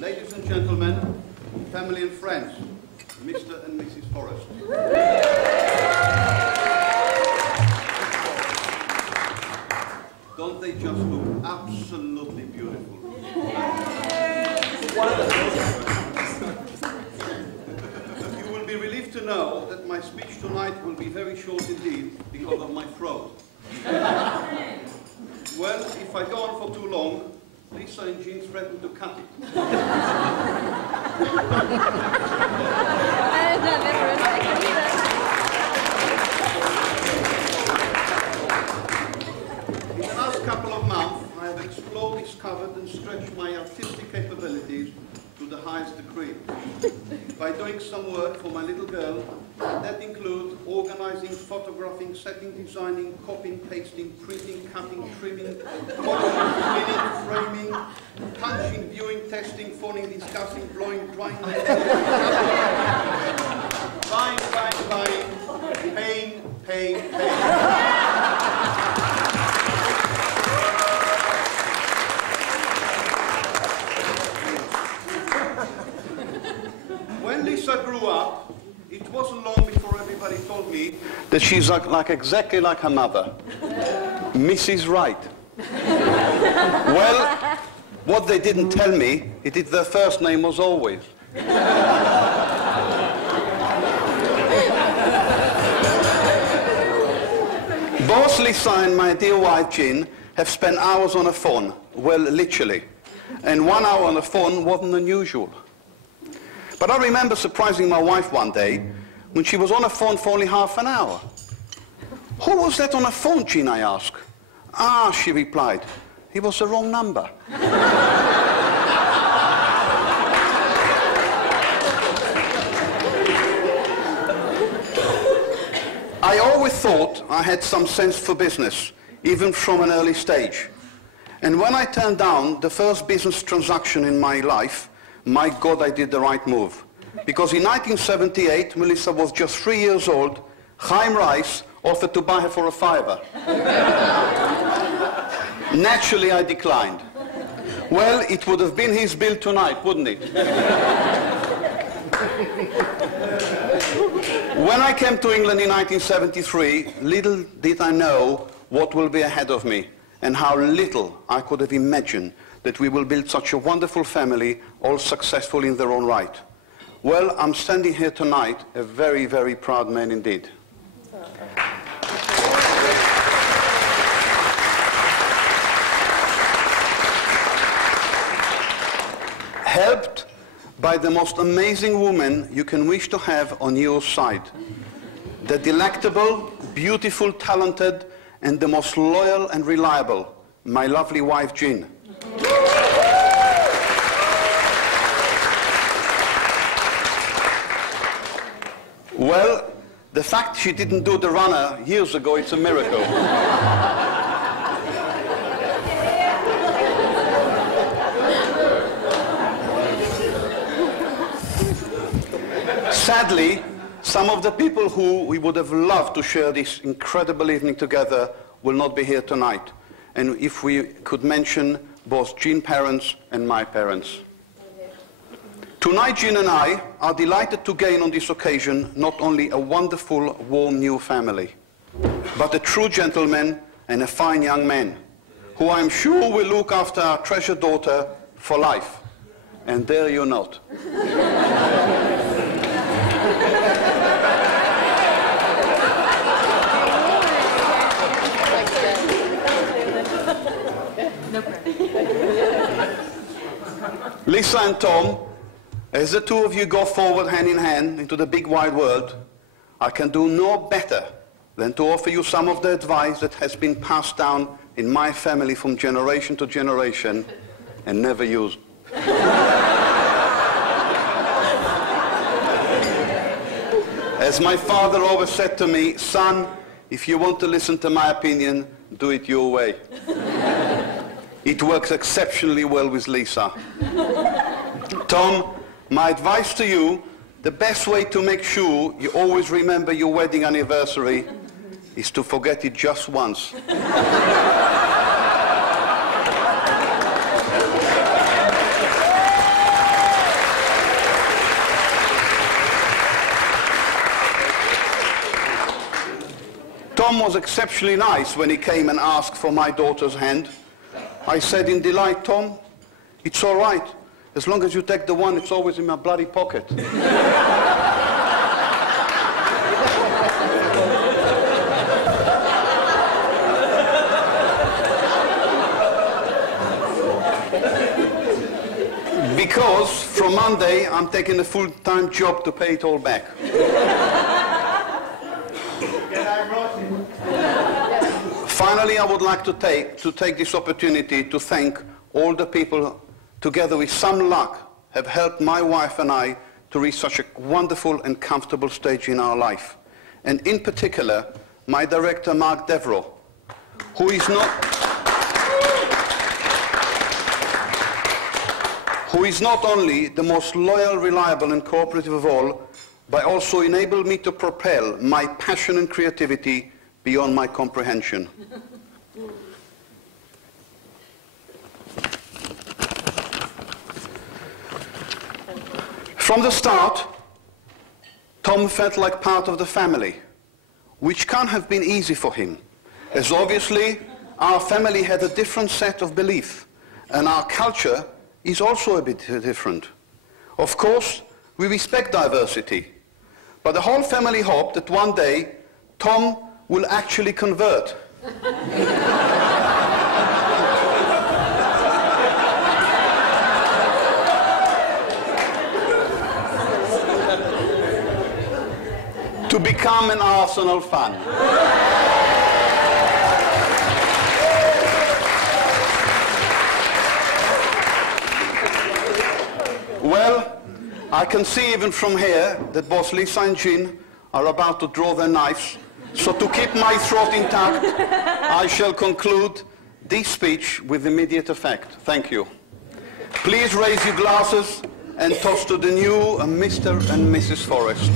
Ladies and gentlemen, family and friends, Mr. and Mrs. Forrest. Don't they just look absolutely beautiful? You will be relieved to know that my speech tonight will be very short indeed because of my throat. Well, if I go on for too long, Lisa and Jean threaten to cut it. In the last couple of months, I have explored, discovered and stretched my artistic capabilities to the highest degree by doing some work for my little girl. That includes organizing, photographing, setting, designing, copying, pasting, printing, cutting, trimming, polishing, cleaning, framing, punching, viewing, testing, phoning, discussing, blowing, drying, buying, paying. When Lisa grew up, it wasn't long before everybody told me that she's exactly like her mother, Mrs. Wright. Well, what they didn't tell me is that their first name was always. Both Lisa and my dear wife Jean have spent hours on a phone, well, literally. And 1 hour on the phone wasn't unusual. But I remember surprising my wife one day when she was on the phone for only half an hour. Who was that on the phone, Jean, I asked. Ah, she replied, it was the wrong number. I always thought I had some sense for business, even from an early stage. And when I turned down the first business transaction in my life, my God, I did the right move. Because in 1978, Melissa was just 3 years old, Chaim Rice offered to buy her for $5. Naturally, I declined. Well, it would have been his bill tonight, wouldn't it? When I came to England in 1973, little did I know what will be ahead of me, and how little I could have imagined that we will build such a wonderful family, all successful in their own right. Well, I'm standing here tonight, a very, very proud man indeed. Helped by the most amazing woman you can wish to have on your side. The delectable, beautiful, talented, and the most loyal and reliable, my lovely wife, Jean. Well, the fact she didn't do the runner years ago, it's a miracle. Sadly, some of the people who we would have loved to share this incredible evening together will not be here tonight. And if we could mention both Jean's parents and my parents. Tonight, Jean and I are delighted to gain on this occasion not only a wonderful, warm new family, but a true gentleman and a fine young man, who I'm sure will look after our treasured daughter for life. And there you're not. Lisa and Tom, as the two of you go forward hand in hand into the big wide world, I can do no better than to offer you some of the advice that has been passed down in my family from generation to generation and never used. As my father always said to me, son, if you want to listen to my opinion, do it your way. It works exceptionally well with Lisa. Tom, my advice to you, the best way to make sure you always remember your wedding anniversary is to forget it just once. was exceptionally nice when he came and asked for my daughter's hand. I said in delight, Tom, it's all right. As long as you take the one, it's always in my bloody pocket. Because from Monday, I'm taking a full-time job to pay it all back. Finally, I would like to take this opportunity to thank all the people, together with some luck, have helped my wife and I to reach such a wonderful and comfortable stage in our life. And in particular, my director, Mark Devereux, who is not only the most loyal, reliable and cooperative of all, but also enabled me to propel my passion and creativity beyond my comprehension. From the start, Tom felt like part of the family, which can't have been easy for him, as obviously our family had a different set of beliefs, and our culture is also a bit different. Of course, we respect diversity, but the whole family hoped that one day Tom will actually convert. To become an Arsenal fan. Well, I can see even from here that both Lisa and Jean are about to draw their knives. So to keep my throat intact, I shall conclude this speech with immediate effect. Thank you. Please raise your glasses and toast to the new Mr. and Mrs. Forrest.